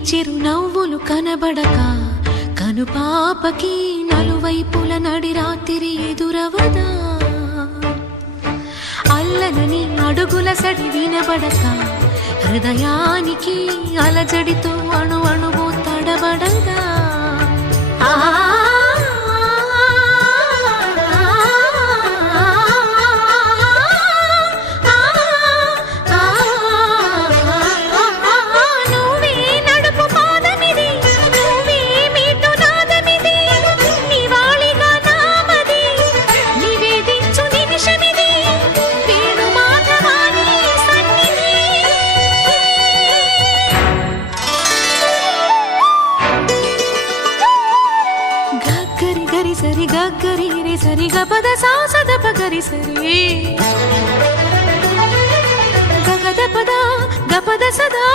చిరునవ్వులు కనబడక కనుపాపకి నలువైపుల నడి రాత్రి ఎదురవదా అల్లనని అడుగుల సడి వినబడక హృదయానికి అలజడితో అణు అణువు తడబడగా సరి గగ్గరి రే సరి గపద సాసద పగరి సరి గగద పద గపద సదా